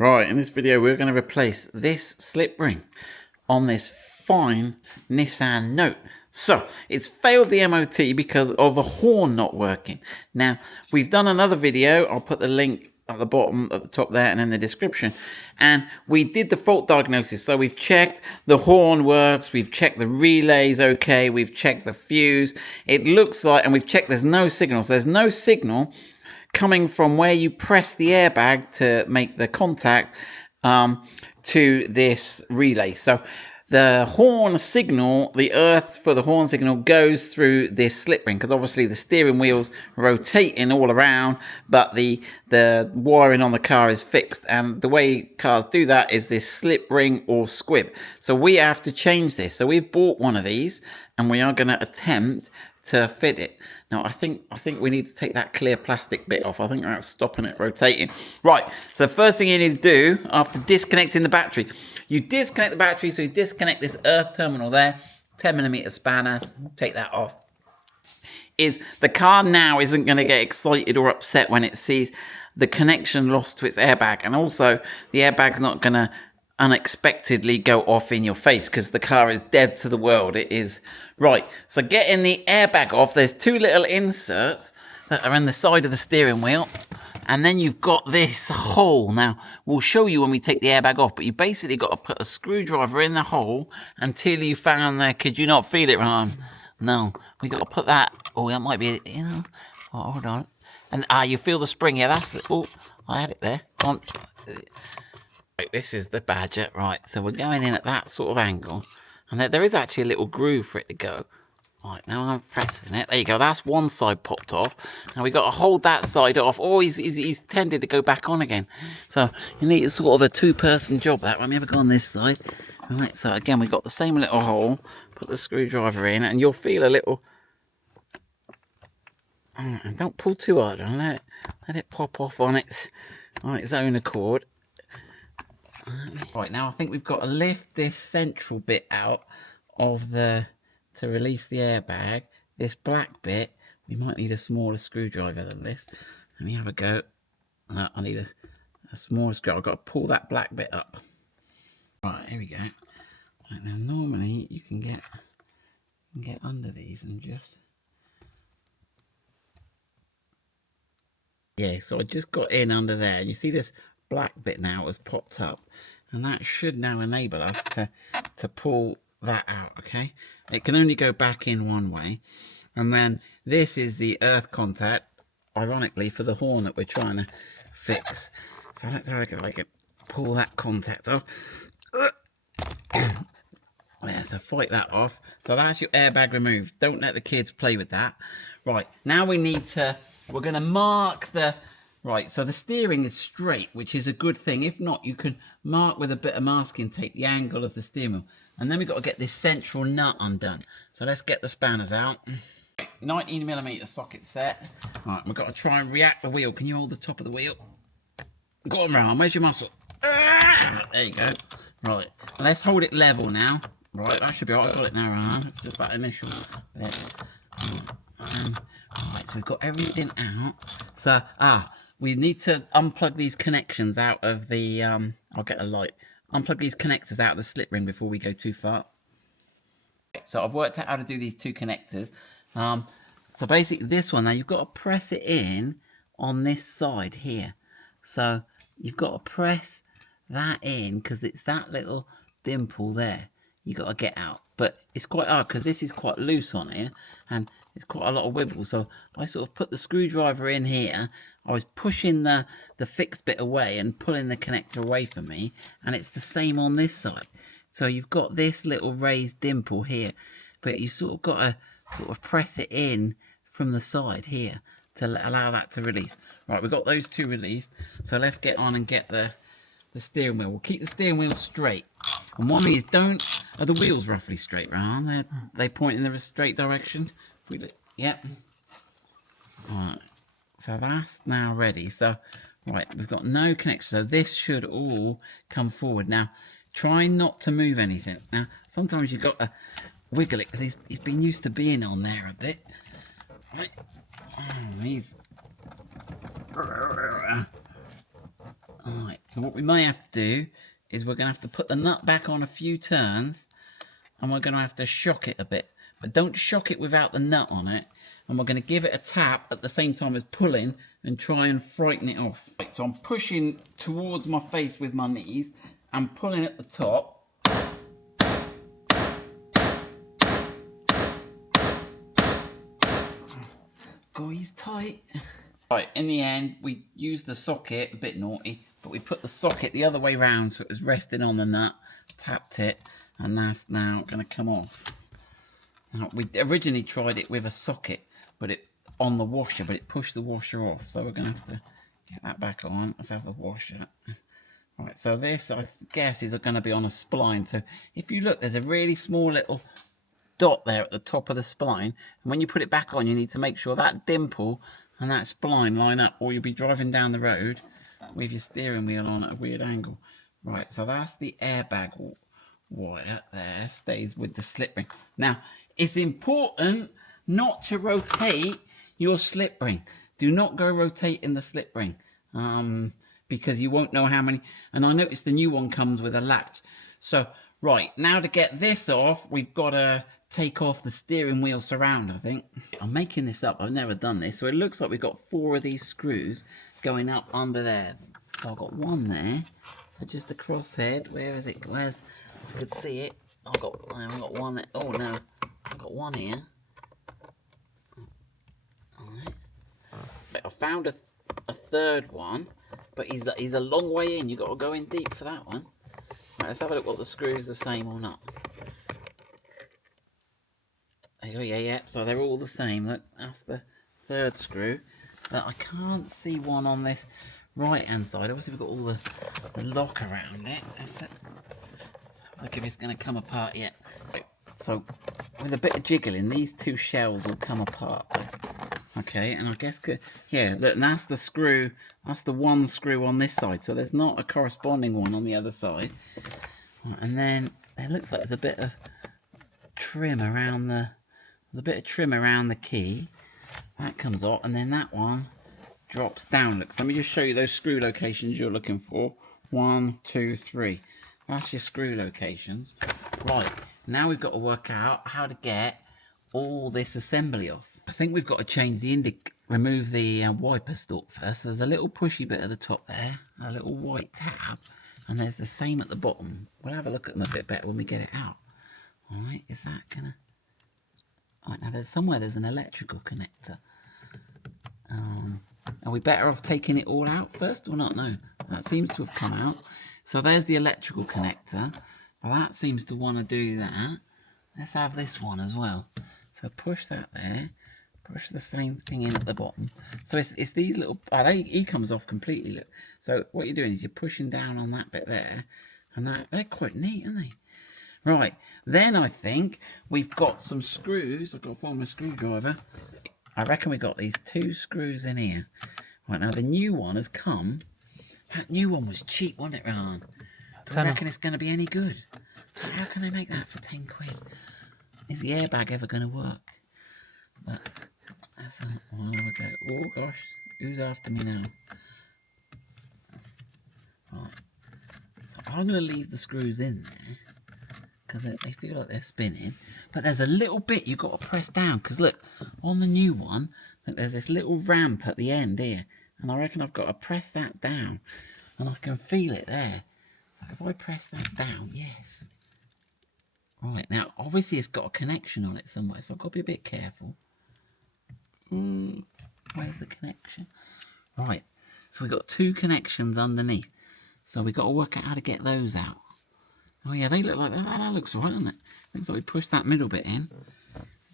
Right, in this video we're going to replace this slip ring on this fine Nissan Note. So, it's failed the MOT because of a horn not working. Now, we've done another video, I'll put the link at the bottom, at the top there, and in the description. And we did the fault diagnosis, so we've checked the horn works, we've checked the relays okay, we've checked the fuse. It looks like, and we've checked there's no signal, so there's no signal coming from where you press the airbag to make the contact to this relay. So the horn signal, the earth for the horn signal goes through this slip ring, because obviously the steering wheel's rotating all around, but the wiring on the car is fixed. And the way cars do that is this slip ring or squib. So we have to change this. So we've bought one of these and we are going to attempt to fit it. Now, I think we need to take that clear plastic bit off. I think that's stopping it rotating. Right, so the first thing you need to do after disconnecting the battery, you disconnect the battery, so you disconnect this earth terminal there, 10mm spanner, take that off. Is the car now isn't going to get excited or upset when it sees the connection lost to its airbag, and also the airbag's not going to unexpectedly go off in your face because the car is dead to the world. It is. Right, so getting the airbag off, there's two little inserts that are on the side of the steering wheel, and then you've got this hole. Now, we'll show you when we take the airbag off, but you basically got to put a screwdriver in the hole until you found there. Could you not feel it, Ron? No, we got to put that. Oh, that might be, you know. Oh, hold on. And you feel the spring. Yeah, that's it. Oh, I had it there. On. Right, this is the Badger. Right, so we're going in at that sort of angle. And there is actually a little groove for it to go. Right, now I'm pressing it. There you go. That's one side popped off. Now we've got to hold that side off. Oh, he's tended to go back on again. So you need sort of a two-person job. That. Let me have a go on this side. Right, so again, we've got the same little hole. Put the screwdriver in, and you'll feel a little... And don't pull too hard on it. Let it pop off on its own accord. Right, now I think we've got to lift this central bit out of to release the airbag. This black bit, we might need a smaller screwdriver than this. Let me have a go. No, I need a smaller screwdriver. I've got to pull that black bit up. Right, here we go. Right, now normally you can get under these and just... Yeah, so I just got in under there. And you see this black bit now has popped up, and that should now enable us to pull that out. Okay, it can only go back in one way, and then this is the earth contact, ironically, for the horn that we're trying to fix. So let's have a go. I can pull that contact off. Yeah, so fight that off. So that's your airbag removed. Don't let the kids play with that. Right, now we're going to mark the... Right, so the steering is straight, which is a good thing. If not, you can mark with a bit of masking tape the angle of the steering wheel. And then we've got to get this central nut undone. So let's get the spanners out. 19mm socket set. Right, we've got to try and react the wheel. Can you hold the top of the wheel? Go on, Ram, where's your muscle? There you go. Right, let's hold it level now. Right, that should be all right. I've got it now, Ram. It's just that initial bit. Right, so we've got everything out. So, we need to unplug these connections out of the, I'll get a light. Unplug these connectors out of the slip ring before we go too far. So I've worked out how to do these two connectors. So basically this one, now you've got to press it in on this side here. So you've got to press that in because it's that little dimple there. You've got to get out. But it's quite hard because this is quite loose on here and it's quite a lot of wibble. So I sort of put the screwdriver in here. I was pushing the fixed bit away and pulling the connector away from me. And it's the same on this side. So you've got this little raised dimple here. But you sort of got to sort of press it in from the side here to allow that to release. Right, we've got those two released. So let's get on and get the steering wheel. We'll keep the steering wheel straight. And one is are the wheels roughly straight, right? They point in the straight direction. Yep. Alright. So that's now ready. So, right, we've got no connection. So this should all come forward. Now, try not to move anything. Now, sometimes you've got to wiggle it because he's been used to being on there a bit. Right. He's... Alright. So what we may have to do is we're going to have to put the nut back on a few turns, and we're going to have to shock it a bit. But don't shock it without the nut on it. And we're going to give it a tap at the same time as pulling and try and frighten it off. Right, so I'm pushing towards my face with my knees and pulling at the top. God, he's tight. Right, in the end, we used the socket, a bit naughty, but we put the socket the other way round so it was resting on the nut, tapped it, and that's now going to come off. Now, we originally tried it with a socket, but it on the washer, but it pushed the washer off. So we're going to have to get that back on. Let's have the washer. Right, so this, I guess, is going to be on a spline. So if you look, there's a really small little dot there at the top of the spline. And when you put it back on, you need to make sure that dimple and that spline line up, or you'll be driving down the road with your steering wheel on at a weird angle. Right, so that's the airbag wire there, stays with the slip ring. Now, it's important not to rotate your slip ring. Do not go rotating the slip ring, because you won't know how many. And I noticed the new one comes with a latch. So, right, now to get this off, we've got to take off the steering wheel surround, I think. I'm making this up. I've never done this. So it looks like we've got 4 of these screws going up under there. So I've got one there. So just a crosshead. Where is it? Where's... I could see it. I haven't got one there. Oh, no. I've got one here. Alright. I found a third one, but he's a long way in. You've got to go in deep for that one. Right, let's have a look what the screw is the same or not. There you go, yeah. So they're all the same. Look, that's the third screw. But I can't see one on this right-hand side. Obviously, we've got all the lock around it. That's it. Look if it's going to come apart yet. So, with a bit of jiggling, these 2 shells will come apart. Okay, and I guess, yeah, look, and that's the screw. That's the one screw on this side. So there's not a corresponding one on the other side. And then it looks like there's a bit of trim around the key. That comes off, and then that one drops down. Look, so let me just show you those screw locations you're looking for. 1, 2, 3. That's your screw locations. Right, now we've got to work out how to get all this assembly off. I think we've got to change the remove the wiper stalk first. There's a little pushy bit at the top there, a little white tab, and there's the same at the bottom. We'll have a look at them a bit better when we get it out. All right, is that gonna... All right, now there's an electrical connector. Are we better off taking it all out first or not? No, that seems to have come out. So there's the electrical connector. Well, that seems to want to do that. Let's have this one as well. So push that there. Push the same thing in at the bottom. So it's these little... Oh, he comes off completely. Look. So what you're doing is you're pushing down on that bit there. And they're quite neat, aren't they? Right. Then I think we've got some screws. I've got to find my screwdriver. I reckon we got these 2 screws in here. Right, now the new one has come. That new one was cheap, wasn't it, Ron? Do I reckon it's going to be any good? How can they make that for 10 quid? Is the airbag ever going to work? But that's a while ago. Oh gosh, who's after me now? Right, so I'm going to leave the screws in there because they feel like they're spinning. But there's a little bit you've got to press down because look, on the new one, look, there's this little ramp at the end here. And I reckon I've got to press that down. And I can feel it there. So if I press that down, yes. Right, now, obviously it's got a connection on it somewhere. So I've got to be a bit careful. Where's the connection? Right, so we've got 2 connections underneath. So we've got to work out how to get those out. Oh yeah, they look like that. That looks right, doesn't it? Looks like we push that middle bit in.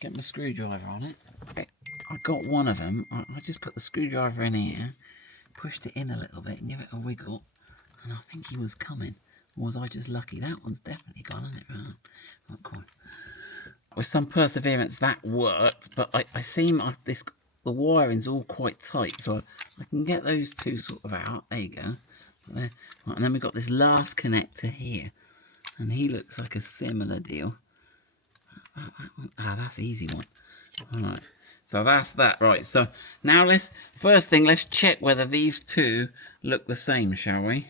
Get my screwdriver on it. Okay. I got one of them. I just put the screwdriver in here, pushed it in a little bit and give it a wiggle, and I think he was coming. Or was I just lucky? That one's definitely gone, isn't it? Right. Not quite. With some perseverance that worked, but I seem like the wiring's all quite tight, so I can get those 2 sort of out. There you go. There. Right, and then we've got this last connector here, and he looks like a similar deal. That's easy one. All right. So that's that, right? So now let's check whether these 2 look the same, shall we?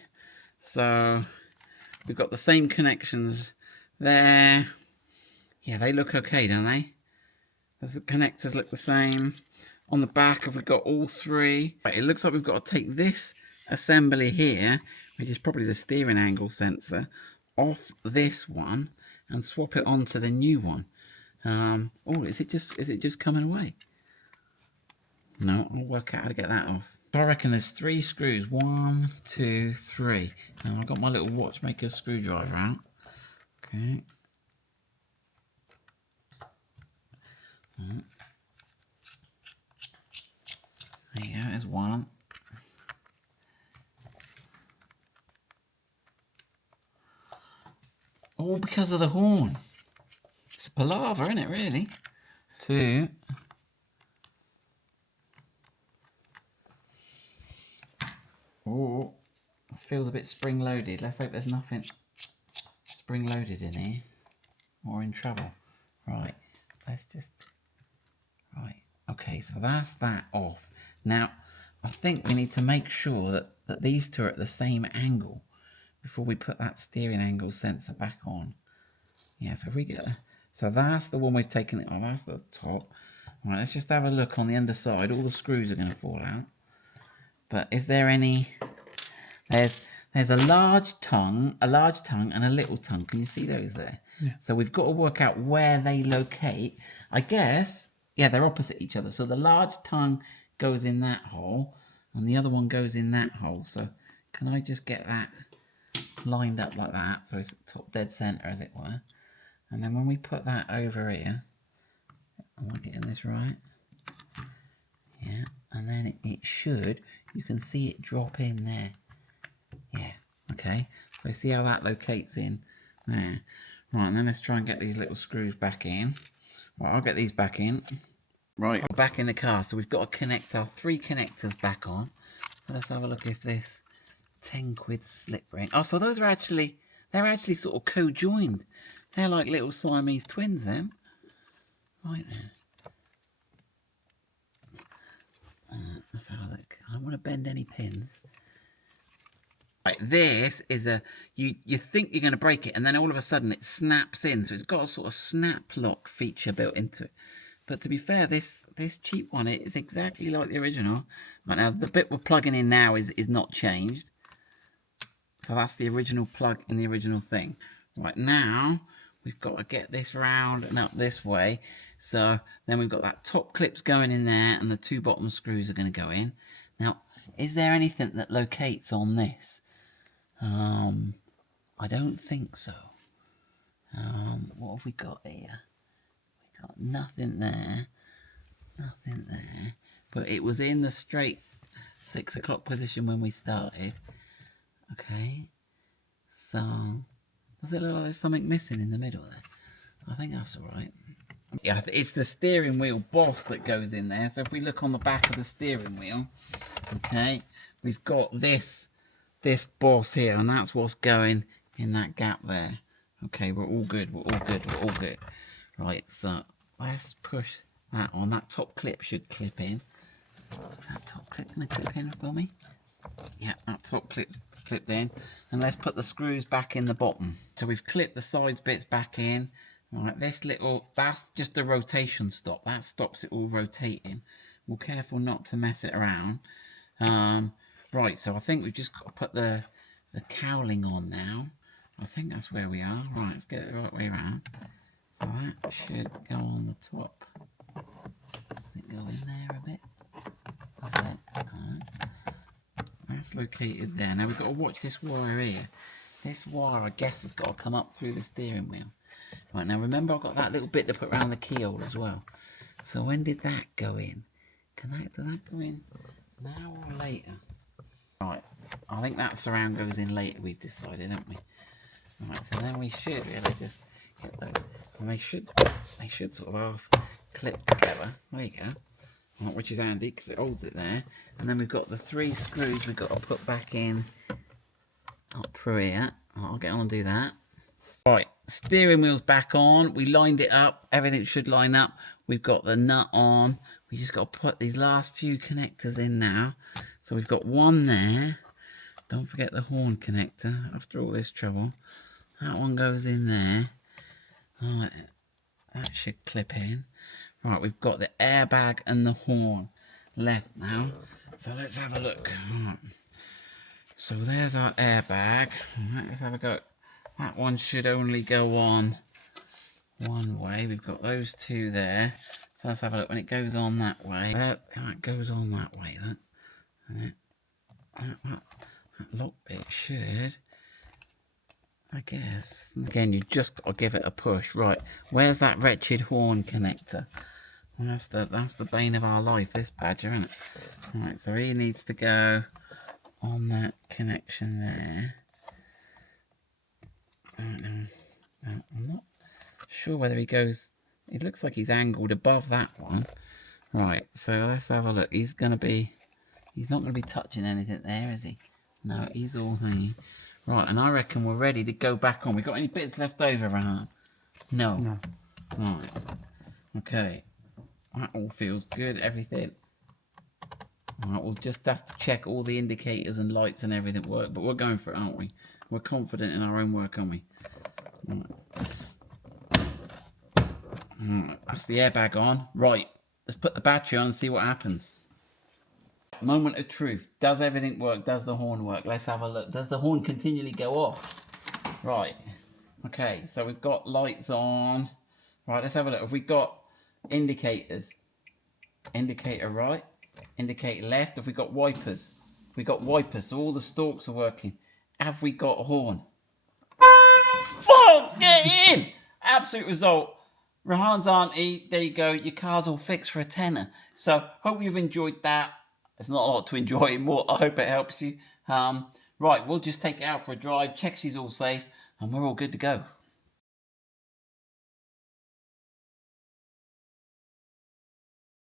So we've got the same connections there. Yeah, they look okay, don't they? The connectors look the same. On the back, have we got all three? Right, it looks like we've got to take this assembly here, which is probably the steering angle sensor, off this one and swap it onto the new one. Oh, is it just coming away? No, I'll work out how to get that off. So I reckon there's 3 screws. 1, 2, 3. And I've got my little watchmaker screwdriver out. Okay. There you go, there's one. All because of the horn. It's a palaver, isn't it, really? 2. Oh, this feels a bit spring-loaded. Let's hope there's nothing spring-loaded in here. Or in trouble. Right, let's just... Right, okay, so that's that off. Now, I think we need to make sure that these two are at the same angle before we put that steering angle sensor back on. Yeah, so if we get... So that's the one we've taken it off. That's the top. All right, let's just have a look on the underside. All the screws are going to fall out. But is there any... There's a large tongue, and a little tongue. Can you see those there? Yeah. So we've got to work out where they locate. I guess, yeah, they're opposite each other. So the large tongue goes in that hole, and the other one goes in that hole. So can I just get that lined up like that? So it's top dead center, as it were. And then when we put that over here, am I getting this right? Yeah, and then it should, you can see it drop in there. Yeah, okay. So see how that locates in there. Right, and then let's try and get these little screws back in. Right, I'll get these back in. Right, back in the car. So we've got to connect our 3 connectors back on. So let's have a look if this 10 quid slip ring. Oh, so those are actually, they're actually sort of co-joined. They're like little Siamese twins, them. Right there. Let's have a look. I don't want to bend any pins. Right, this is a, you think you're going to break it, and then all of a sudden it snaps in. So it's got a sort of snap lock feature built into it. But to be fair, this cheap one, it is exactly like the original. Right now, the bit we're plugging in now is not changed. So that's the original plug in the original thing. Right now, we've got to get this round and up this way. So then we've got that top clips going in there, and the 2 bottom screws are going to go in. Now, is there anything that locates on this? I don't think so. What have we got here? We got nothing there. Nothing there. But it was in the straight 6 o'clock position when we started. Okay. So, does it look like there's something missing in the middle there? I think that's alright. Yeah, it's the steering wheel boss that goes in there. So if we look on the back of the steering wheel, okay, we've got this boss here, and that's what's going in that gap there. Okay, we're all good. We're all good. We're all good. Right, so let's push that on. That top clip should clip in. That top clip gonna clip in for me? Yeah, that top clip's clipped in. And let's put the screws back in the bottom. So we've clipped the sides bits back in. Alright, this little, that's just a rotation stop. That stops it all rotating. We're careful not to mess it around. Right, so I think we've just got to put the cowling on now. I think that's where we are. Right, let's get it the right way around. So that should go on the top. It go in there a bit. That's it. Right. That's located there. Now we've got to watch this wire here. This wire, I guess, has got to come up through the steering wheel. Right, now remember I've got that little bit to put around the keyhole as well. So when did that go in? Did that go in now or later? Right, I think that surround goes in later, we've decided, haven't we? Right, so then we should really just get those. And they should sort of half clip together. There you go. Right, which is handy because it holds it there. And then we've got the 3 screws we've got to put back in up through here. I'll get on and do that. Right, steering wheel's back on. We lined it up. Everything should line up. We've got the nut on. We just got to put these last few connectors in now. So we've got one there. Don't forget the horn connector after all this trouble. That one goes in there. Right, that should clip in. Right, we've got the airbag and the horn left now. So let's have a look. Right. So there's our airbag. Right, let's have a go. That one should only go on one way. We've got those two there. So let's have a look. When it goes on that way, that goes on that way. That lock bit should, I guess. Again, you just got to give it a push. Right, where's that wretched horn connector? Well, that's the bane of our life, this badger, isn't it? Right, so he needs to go on that connection there. I'm not sure whether he goes. It looks like he's angled above that one. Right, so let's have a look. He's not gonna be touching anything there, is he? No, he's all hanging. Right, and I reckon we're ready to go back on. We got any bits left over, Rahan? No. No. Right. Okay. That all feels good, everything. Alright, we'll just have to check all the indicators and lights and everything work, but we're going for it, aren't we? We're confident in our own work, aren't we? Right. That's the airbag on. Right, let's put the battery on and see what happens. Moment of truth. Does everything work? Does the horn work? Let's have a look. Does the horn continually go off? Right. Okay, so we've got lights on. Right, let's have a look. Have we got indicators? Indicator right. Indicator left. Have we got wipers? We got wipers, so all the stalks are working. Have we got a horn? Fuck! Get in! Absolute result. Rahan's auntie, there you go. Your car's all fixed for a tenner. So, hope you've enjoyed that. There's not a lot to enjoy more. I hope it helps you. Right, we'll just take it out for a drive, check she's all safe, and we're all good to go.